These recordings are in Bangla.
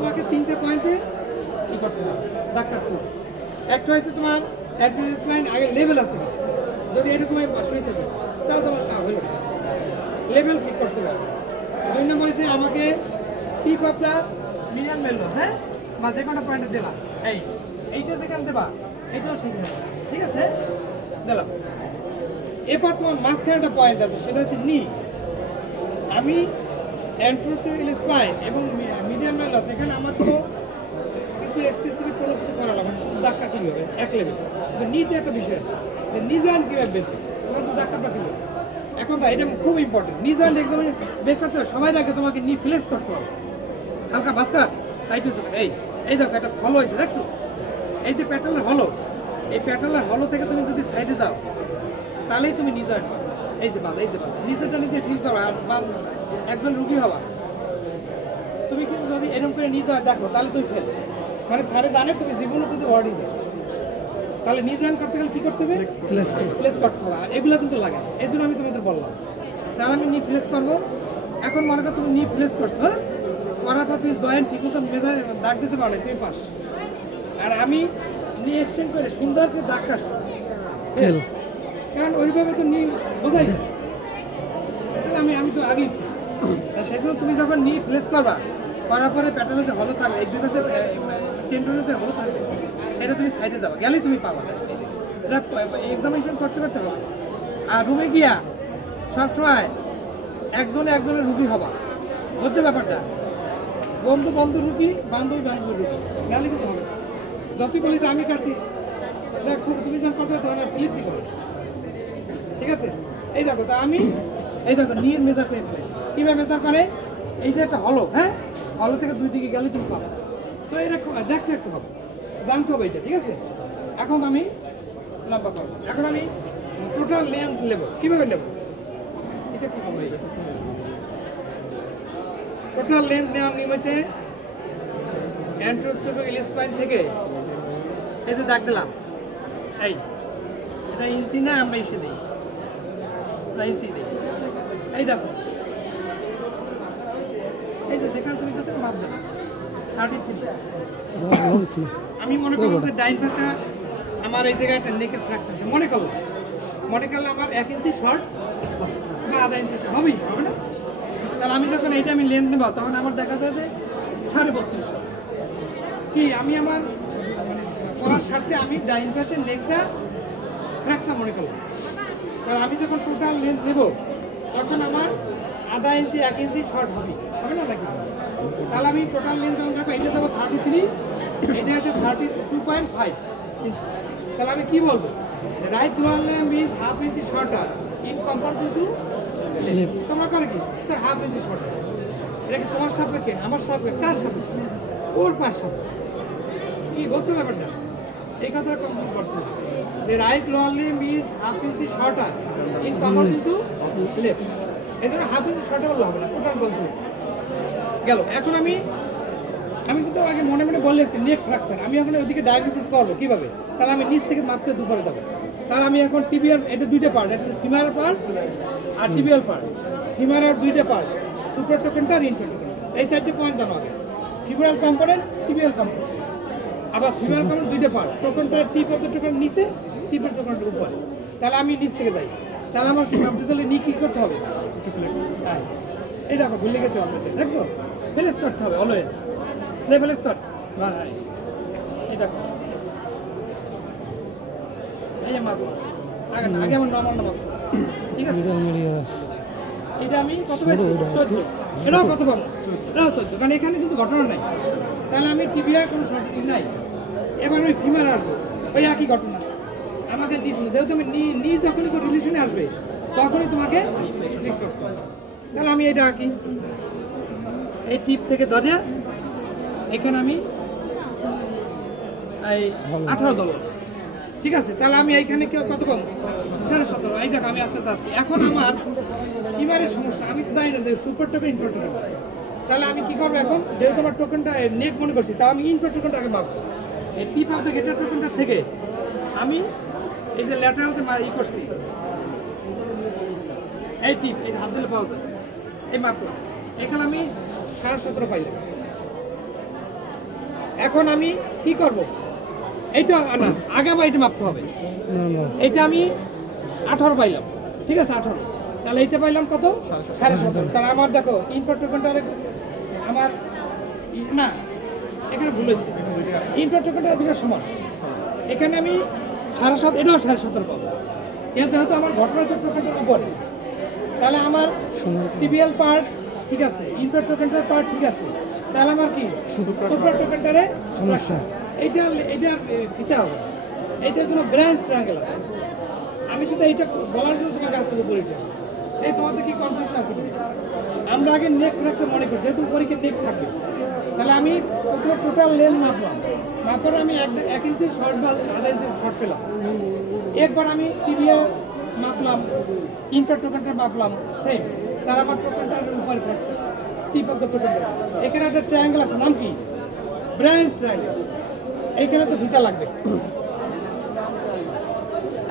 তোমাকে 3টে পয়েন্টে কি করতে হবে, দাগ কাটতে হবে। একটা হচ্ছে তোমার অ্যাডভার্টাইজমেন্ট আগে লেভেল আছে, যদি এরকম সই থাকে তাহলে তোমার না হলো লেভেল ঠিক করতে হবে। 2 নম্বর হচ্ছে আমাকে টিপ অফ দ্য মিডিয়ান মেলো, হ্যাঁ, বা যে কোনো পয়েন্টে দিলাম, এইটা যেখানে দেবা এইটাও সেখানে, ঠিক আছে, দিলাম। এরপর তোমার মাঝখানে একটা পয়েন্ট আছে, সেটা হচ্ছে নি। আমি অ্যান্ট্রোসিল স্পাইন এবং মিডিয়াম মেলো আছে, এখানে আমার কোনো কিছু স্পেসিফিক কোনো কিছু করা লাগবে না, শুধু দাগ কাটলেই হবে এক লেভেল। তো নিতে একটা বিষয় আছে যে নি জয়েন্ট কীভাবে বের করবে, তোমার তো দাগ কাটতে হবে। এখন তো এটা খুব ইম্পর্টেন্ট, নি জয়েন্ট এক্সামে বের করতে হবে, সবাই আগে তোমাকে নি ফ্লেক্স করতে হবে, হালকা ভাস্কার টাইট হয়েছে। এই দেখো একটা হলো হয়েছে, দেখছো, এই যে প্যাটার্নের হলো, এই প্যাটার্নের হলো থেকে তুমি যদি সাইডে যাও তাহলেই তুমি নি জয়েন্ট পাবে। এই যে বাজ, এই যে বাজ, নিচেটা নিচে ফিল করো, আর একজন রুগী হবা। তুমি কিন্তু যদি এরকম করে নি জয়েন্ট দেখো তাহলে তুমি ফেল, মানে স্যারে জানে তুমি জীবনে কিন্তু ওয়ার্ডই যাও। তাহলে নি জয়েন্ট করতে গেলে কি করতে হবে, ফ্লেক্স করতে হবে, আর এগুলো কিন্তু লাগে, এই জন্য আমি তোমাদের বললাম। তাহলে আমি নি ফ্লেক্স করবো। এখন মনে করো তুমি নি ফ্লেক্স করছো, করার পর তুমি জয়েন্ট ঠিক মতো মেজার দাগ দিতে পারো, তুমি পাস। আর আমি নি এক্সটেন্ড করে সুন্দর করে দাগ কাটছি, কারণ ওইভাবে তো নি বোঝাই যায়। আমি তো আগেই সেই জন্য তুমি যখন নি প্লেস করবা, করার পরে প্যাটার্নে যে হলো থাকবে, এক্সিবিশন টেন্ডারে যে হলো থাকবে, সেটা তুমি সাইডে যাবা, গেলেই তুমি পাবা। এটা এক্সামিনেশন করতে করতে হবে। আর রুমে গিয়া সবসময় একজনের রুগী হবা, বুঝছো ব্যাপারটা? বন্ধু রুগী, বান্ধবী রুগী, গেলে কিন্তু হবে। যতই বলি যে আমি কাটছি, খুব তুমি যখন করতে তখন ফ্লিক্সই করো, ঠিক আছে? এই দেখো, তা আমি এই দেখো নিয়ে মেজার করে ফেলেছি। কীভাবে মেজার করে, এই যে একটা হলো, হ্যাঁ, হলো থেকে 2 দিকে গেলে তুমি পাবে। তো এটা দেখতে হবে, জানতে হবে এটা, ঠিক আছে? এখন আমি লম্বা করবো, এখন আমি টোটাল লেন্থ নেবো। কীভাবে নেবো, এটা কি হবে, টোটাল লেন্থ নেওয়ার নিয়ম হয়েছে অ্যান্ট্রোসিল স্পাইন থেকে এই যে দাগ দিলাম, এই এটা ইঞ্চি না, আমরা ইসে দিই, ইঞ্চি দিই। এই দেখো, এই যে যেখানে তুমি কাছে মাপ দেবো 33। আমি মনে করবো যে ডাইন পাশে আমার এই জায়গায় একটা নেকের ফ্র্যাকচার আছে, মনে করলে আমার 1 ইঞ্চি শর্ট বা আধা ইঞ্চি শর্ট হবেই, হবে না? তাহলে আমি যখন এইটা আমি লেন্থ নেবো, তখন আমার দেখা যায় যে 32.5 কি আমি আমার পড়ার স্বার্থে আমি ডাইন পাশে নেকটা ফ্র্যাকচার মনে করলাম। তাহলে আমি যখন টোটাল লেন্থ নেবো, তখন আমার আধা ইঞ্চি 1 ইঞ্চি শর্ট হবে না নাকি? তাহলে আমি টোটাল লেন্থ যখন দেখো, এটা দেবো 33, এটা আছে 32.5 ইঞ্চি। তাহলে আমি কি বলবো, right lower length is half inch shorter in comparison to left. তোমরা করে কি স্যার হাফ ইঞ্চি শর্টার, এটা কি তোমার সাপেক্ষে, আমার সাপেক্ষে, কার সাপেক্ষে? ওর পাশ সাপেক্ষে। কি বলছো ব্যাপারটা? এই কথাটা কমপ্লিট করতে হবে যে right lower length is half inch shorter in comparison to left. এই জন্য হাফ ইঞ্চি শর্টে বললে হবে না, টোটাল বলতে গেল। এখন আমি কিন্তু আগে মনে বলে এসেছি নেক ফ্র্যাকচার, আমি এখন ওইদিকে ডায়াগনোসিস করবো কীভাবে? তাহলে আমি নিচ থেকে মাপতে দুপারে যাবো। তাহলে আমি এখন টিবিয়াল, এটা 2টা পার্ট, এটা হচ্ছে ফিমারাল পার্ট আর টিবিয়াল পার্ট। ফিমারাল 2টা পার্ট, সুপার টোকেনটা আর ইন্টার টোকেন, এই 4টে পয়েন্ট জানো আগে। ফিমারাল কম্পোনেন্ট, টিবিয়াল কম্পোনেন্ট, আবার ফিমারাল কম্পোনেন্ট 2টা পার্ট, টোকেনটা টিপ অফ দ্য টোকেন নিচে, টিপের টোকেনটার উপরে। তাহলে আমি নিচ থেকে যাই, তাহলে আমার মাপতে তাহলে নি কী করতে হবে, একটু ফ্লেক্স। তাই এই দেখো ভুলে গেছে অলরেডি, দেখছো? ফ্লেক্স করতে হবে অলওয়েজ, ফ্লেক্স কর। এই দেখো, এই যে মাপো আগে আমার নর্মাল না মাপো, ঠিক আছে? এটা আমি কত পেয়েছি, 14। এটাও কত পাবো, এটাও 14, কারণ এখানে কিন্তু ঘটনা নাই। তাহলে আমি টিবিআর কোনো সঠিক নাই। এবার আমি ফিমার আসবো, ওই একই ঘটনা আমাকে দিন, যেহেতু আমি নি যখনই কোনো রিলেশনে আসবে তখনই তোমাকে ঠিক করতে হবে। তাহলে আমি এটা আঁকি, এই টিপ থেকে ধরে এখানে আমি এই 18 দল, ঠিক আছে? তাহলে আমি এইখানে কত কম, 17.5। এই দেখো আমি আস্তে যাচ্ছি। এখন আমার ফিমারের সমস্যা, আমি তো জানি না যে সুপার টোকেন ইনপার টোকেন। তাহলে আমি কি করবো এখন, যেহেতু আমার টোকেনটা নেক মনে করছি, তাহলে আমি ইনপার টোকেনটা আগে মাপবো। এই টিপ অফ দ্য গেটার টোকেনটার থেকে আমি এই যে ল্যাটারাল যে ই করছি, এই টিপ, এই হাত দিলে পাওয়া যায়, এই মাপলাম। এখানে আমি 17.5 পাইলাম, এখন আমি কি করব, এইটা না আগামা এটা মাপতে হবে। এটা আমি 18 পাইলাম, ঠিক আছে 18, তাহলে এইটা পাইলাম কত 17.5। তাহলে আমার দেখো ইনপুট টোকেনটা আমার না এখানে ভুল হয়েছে, ইনপুট টোকেনটা দুটো সমান। এখানে আমি 7.5, এটাও 7.5 পাবো, কিন্তু হয়তো আমার ঘটনা টোকেনটার উপরে। তাহলে আমার টিবিএল পার্ট ঠিক আছে, ইনপুট টোকেনটার পার্ট ঠিক আছে, তাহলে আমার কি সুপার টোকেনটারে সমস্যা। এইটা দিতে হবে, এইটার জন্য ব্রাঞ্চ ট্রায়াঙ্গেল আছে। আমি শুধু এইটা বলার জন্য তোমার কাছ থেকে বলি, এই তোমাদের কি কনফিউশন আছে কিনা? আমরা আগে নেক রাখতে মনে করি, যেহেতু পরীক্ষার নেক থাকবে, তাহলে আমি প্রথমে টোটাল লেন্থ মাপলাম, মাপার আমি 1 ইঞ্চি শর্ট বা আধা ইঞ্চি শর্ট পেলাম। এরপর আমি টিবিএল মাপলাম, ইনপুট টোকেনটা মাপলাম সেম, তার আমার টোকেনটার উপরে থাকছে টিপ অফ দ্য টোকেনটা। এখানে একটা ট্রায়াঙ্গেল আছে, নাম কি ব্রাঞ্চ ট্রায়াঙ্গেল। এইখানে তো ভিতা লাগবে।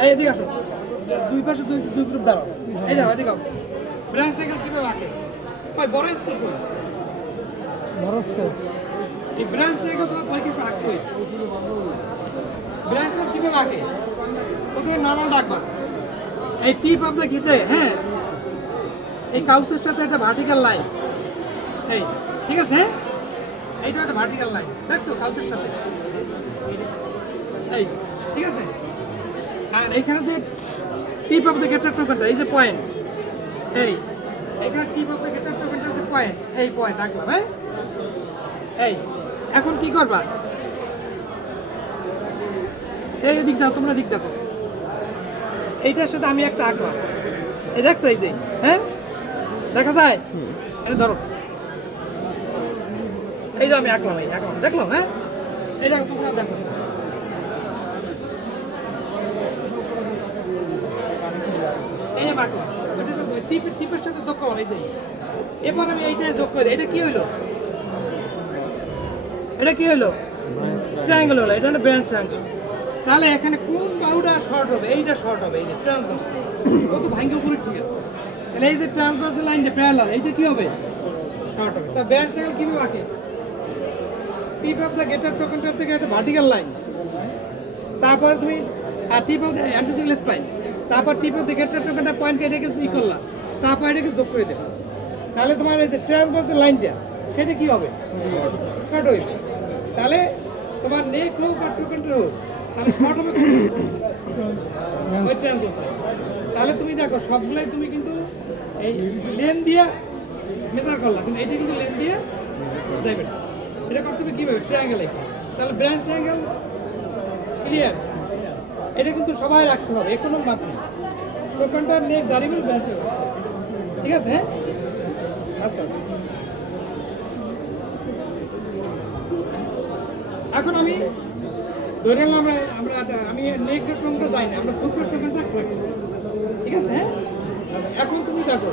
এই এদিকে আসো, দুই পাশে দুই গ্রুপ দাঁড়াও, এই যাও এদিকে। ব্রাঞ্চ ট্রায়াঙ্গেল কিভাবে আঁকে? ওই বড় স্কেল করো, বড় স্কেল। এই ব্রাঞ্চ ট্রায়াঙ্গেল তোমার পরীক্ষা আঁকতে হয়। ব্রাঞ্চ ট্রায়াঙ্গেল কিভাবে আঁকে? প্রথমে নরমাল রাখবা, এই টিপ অফ দ্য ঘিতে, হ্যাঁ এই কাউসের সাথে একটা ভার্টিক্যাল লাইন, এই ঠিক আছে, এইটা একটা ভার্টিক্যাল লাইন দেখছো কাউসের সাথে, এই ঠিক আছে। আর এইখানে যে টিপ অফ দ্য গেটার টোকেনটা, এই যে পয়েন্ট, এই এখানে টিপ অফ দ্য গেটার টোকেনটার যে পয়েন্ট, এই পয়েন্ট রাখলাম। হ্যাঁ এই এখন কি করবা, এই দিক দাও, তোমরা দিক দেখো, এইটার সাথে আমি একটা আঁকলাম, এই দেখছো এই যে, হ্যাঁ দেখা যায়, এটা ধরো, এই যে আমি আঁকলাম, এই আঁকলাম দেখলাম, হ্যাঁ এই দেখো তোমরা দেখো, এই যে আঁকলাম, টিপের সাথে যোগ করলাম, এই যে। এবার আমি এইটা যোগ করে, এটা কি হলো, এটা কি হলো ট্রায়াঙ্গেল হলো, এটা হলো ব্রাঞ্চ ট্রায়াঙ্গেল। তাহলে এখানে কোন বাহুটা শর্ট হবে, এইটা শর্ট হবে, এই যে ট্রান্সভার্স, কত ভাঙ্গে উপরে ঠিক আছে। তাহলে এই যে ট্রান্সভার্সাল লাইন যে প্যারালাল, এইটা কি হবে শর্ট হবে। তা ব্রাঞ্চ ট্রায়াঙ্গেল কিভাবে আঁকে? টিপ অফ দ্য গেটার টোকেনটার থেকে একটা ভার্টিক্যাল লাইন, তারপর তুমি আর টিপ অফ দ্য অ্যান্টিসিক্যাল স্পাইন, তারপর টিপ অফ দ্য গেটার টোকেনটার পয়েন্টকে এটাকে ই করলাম, তারপর এটাকে যোগ করে দেবে। তাহলে তোমার এই যে ট্রান্সভার্সাল লাইনটা সেটা কি হবে শর্ট হইবে। তাহলে তোমার নেক হোক আর টোকেনটার হোক, তাহলে শর্ট হবে ওই ট্রান্সভার্সাল। তাহলে তুমি দেখো সবগুলাই তুমি কিন্তু এই লেন দিয়ে মেজার করলাম, কিন্তু এইটা কিন্তু লেন দিয়ে যাইবে না। এটা করতে হবে কিভাবে ট্রায়াঙ্গেল, তাহলে ব্রাঞ্চ ট্রায়াঙ্গেল ক্লিয়ার। এটা কিন্তু সবাই রাখতে হবে, কোনো মাত্র টোকেনটার নেক জারিবেল ব্রাঞ্চ, ঠিক আছে। আচ্ছা এখন আমি ধরে নিলাম আমি নেক টোকেনটা যাই না, আমরা সুপার টোকেনটা রাখছি, ঠিক আছে। এখন তুমি দেখো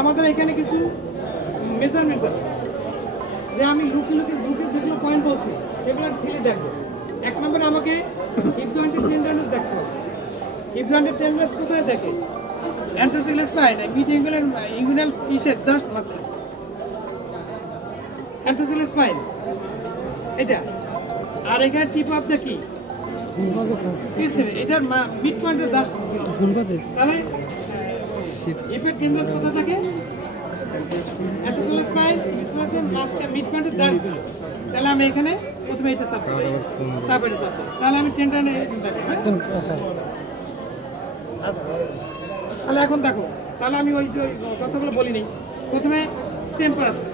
আমাদের এখানে কিছু মেজারমেন্ট আছে, যে আমি লুকে যেগুলো পয়েন্ট বলছি সেগুলো ফেলে দেখবো। 1 নম্বরে আমাকে হিপ জয়েন্টের টেন্ডারনেস দেখতে হবে। হিপ জয়েন্টের টেন্ডারনেস কোথায় দেখে? অ্যান্টিসিক্যাল স্পাইন মিড অ্যাঙ্গেলের ইঙ্গুইনাল ইসের জাস্ট মাঝখানে অ্যান্টিসিক্যাল স্পাইন এটা। আর এখানে টিপ অফ দ্য কি এটার মিড পয়েন্টের জাস্ট, তাহলে হিপের টেন্ডারনেস কোথায় থাকে? অ্যান্টিসিক্যাল স্পাইন মাঝখানে মিড পয়েন্টের জাস্ট। তাহলে আমি এখানে প্রথমে এটা চাপ করি, তারপরে চাপ করি, তাহলে আমি টেন্ডারনেস আচ্ছা। তাহলে এখন দেখো, তাহলে আমি ওই যে কথাগুলো বলি নি, প্রথমে টেম্পারেচার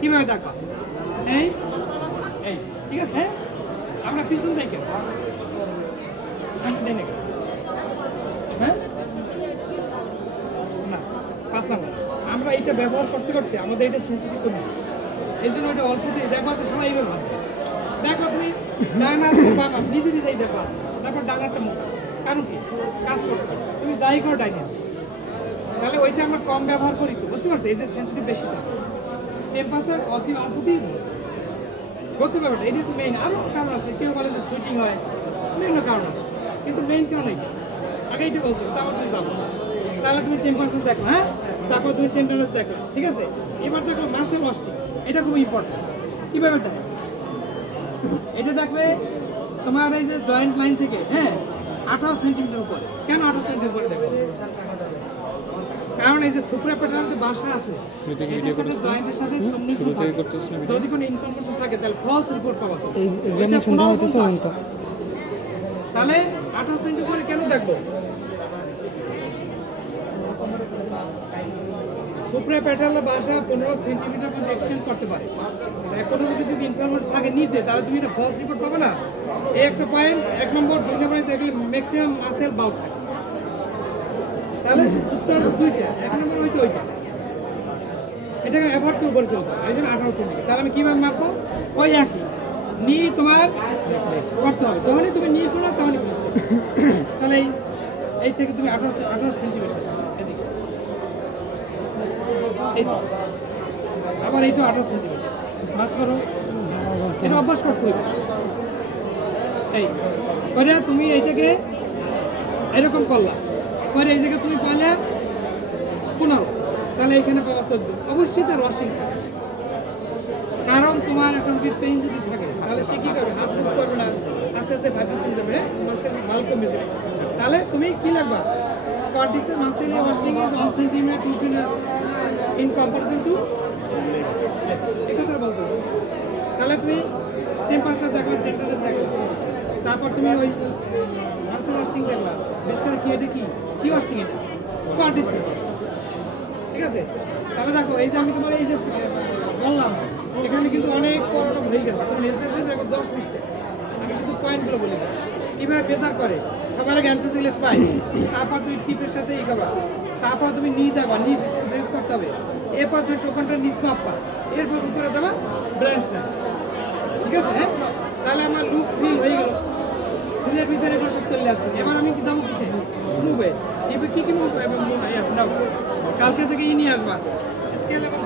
কীভাবে দেখো, এই এই ঠিক আছে। আমরা পিছন দেখে হ্যাঁ না পাতলা না, আমরা এটা ব্যবহার করতে করতে আমাদের এটা সেন্সিটিভ করি, এই জন্য এটা অল্প দিয়ে দেখো আছে সবাই এইভাবে ভাববে। দেখো তুমি ডান হাত বাম হাত নিজে নিজেই দেখো আছে, তারপর ডান হাতটা মুখ, কারণ কি কাজ করতে তুমি যাই করো ডাইন হাত, তাহলে ওইটা আমরা কম ব্যবহার করি তো, বুঝতে পারছো? এই যে সেন্সিটিভ বেশি থাকে, টেম্পারেচার অল্প দিয়ে বুঝতে ব্যাপারটা, এটি হচ্ছে মেইন। আরও কারণ আছে, কেউ বলে যে সুইটিং হয়, বিভিন্ন কারণ আছে, কিন্তু মেইন কারণ এইটা। আগে এইটা বলতো, তারপর তুমি যাবো, তাহলে তুমি টেম্পারেচার দেখো, হ্যাঁ তারপর তুমি টেন্ডারনেস দেখো, ঠিক আছে। এবার দেখো মাসেল ওয়াশিং, এটা খুব ইম্পর্টেন্ট। কিভাবে দেখো এটা দেখবে তোমার এই যে জয়েন্ট লাইন থেকে, হ্যাঁ, 18 সেন্টিমিটার উপরে। কেন 18 সেন্টিমিটার উপরে দেখো? কারণ এই যে সুপ্রাপ্যাটার্ন যে বাসা আছে জয়েন্টের সাথে যদি কোনো ইনফরমেশন থাকে তাহলে ফলস রিপোর্ট পাওয়া যায়। এই এক্সামিনেশন দাও হতেছে অঙ্ক, তাহলে 18 সেন্টিমিটার উপরে কেন দেখবো? সুপ্রাপ্যাটার্ন বাসা 15 সেন্টিমিটার পর্যন্ত এক্সটেন্ড করতে পারে। এখন যদি ইনফরমেশন থাকে নিতে, তাহলে তুমি এটা ফলস রিপোর্ট পাবে না। এই একটা পয়েন্ট, 1 নম্বর। 2 নম্বর এগুলো ম্যাক্সিমাম মাসেল বাল্ক থাকে। তাহলে উত্তর দুইটা, 1 নম্বর হয়েছে ওইটা, এটাকে অ্যাভয়েড করে বলেছিল এই জন্য 18 সেন্টিমিটার। তাহলে আমি কিভাবে মাপবো? ওই একই নি তোমার করতে হবে, যখনই তুমি নিয়ে করো তখনই তাহলে এই থেকে তুমি 18 সেন্টিমিটার এদিকে, আবার এইটা 18 সেন্টিমিটার মাছ করো, এটা অভ্যাস করতে হবে। এই করে তুমি এইটাকে এরকম করলা, পরে এই জায়গায় তুমি পাইলে 15, তাহলে এখানে পাবা 14। অবশ্যই তার রস্টিং থাকে, কারণ তোমার এখন পেইন যদি থাকে তাহলে সে কি করবে? হাত মুভ করবে না, আস্তে আস্তে ভাইব্রেশন যাবে, মাসেল ভালো কমে যাবে। তাহলে তুমি কি লাগবা? কর্টিসেল মাসেল রস্টিং is 1 centimetre 2 centimetre in comparison to, এই কথা বলতে। তাহলে তুমি টেম্পারেচার দেখবে, টেম্পারেচার দেখবে, তারপর তুমি ওই মাসেল রস্টিং দেখবা। বেশ করে কি এটা কি রস্টিং? এটা কর্টিসেল, ঠিক আছে? তাহলে দেখো এই যে আমি তোমার এই যে বললাম, এখানে কিন্তু অনেক পড়াটা হয়ে গেছে। তুমি মেজার দেখো 10 পৃষ্ঠা, আমি শুধু পয়েন্টগুলো বলি কিভাবে মেজার করে। সবার আগে অ্যান্টিসিলেস পাই, তারপর তুমি টিপের সাথে ই করবা, তারপর তুমি নি দেবা, নি ব্রেস করতে হবে, এরপর তুমি টোকানটা নিচ মাপবা, এরপর উপরে দেবা ব্রাঞ্চটা, ঠিক আছে? হ্যাঁ, তাহলে আমার লুক ফিল হয়ে গেল, ফুলের ভিতরে এগুলো সব চলে আসছে। এবার আমি কি যাবো কিসে? মুভে। এবার কি মুভ আছে? কালকে থেকে নিয়ে আসবা স্কেল এবং